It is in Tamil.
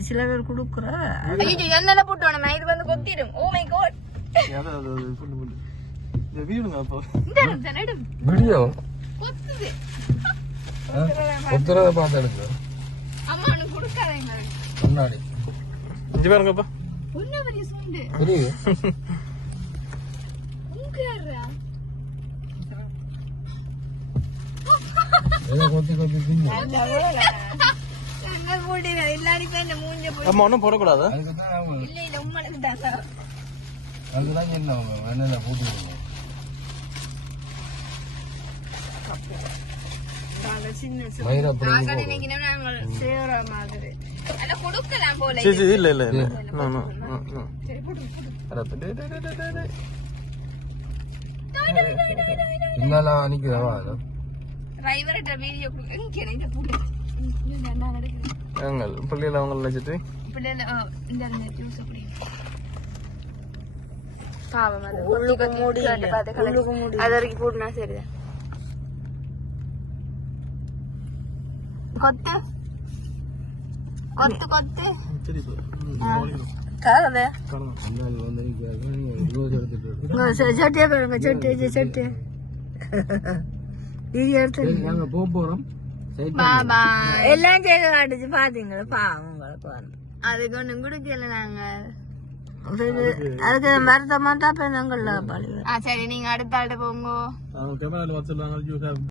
சில பேர் குடுக்குறா என்ன போட்டோம் இது வந்து கொத்திடும். ஓ மை காட் வீடியோ கொத்துறத பார்த்து எடுக்கு அம்மா எனக்கு கொடுக்காதீங்க முன்னாடி இங்க பாருங்கப்பா ஒண்ணு பெரிய சூண்டு புரியுது உங்க யாரா ஏதோ கொத்தி கொத்தி தின்னு அங்க போடுங்க எல்லாரும் இப்ப என்ன மூஞ்ச போடு. அம்மா ஒன்றும் போடக்கூடாதா? இல்ல இல்ல உம்மனுக்கு தான் சார். அதுதான் என்ன வேணா போட்டு இல்ல இல்ல இல்ல பின்னால நிக்கிறவா பிள்ளைல அவங்க வச்சுட்டு பாவம் அது உள்ளுக்கு மூடி அது வரைக்கும் போட்டுனா சரிதான். கொத்து கொத்து கொத்து காலவே சட்டியா பாருங்க சட்டி சட்டி நாங்க போறோம் பாபா எல்லாம் செய்ய காட்டுச்சு பாத்தீங்களா பாவம் அதுக்கு ஒண்ணும் குடுக்கல நாங்க அதுக்கு மருத்துவமா தான் சரி நீங்க அடுத்த ஆள்கிட்ட போங்க.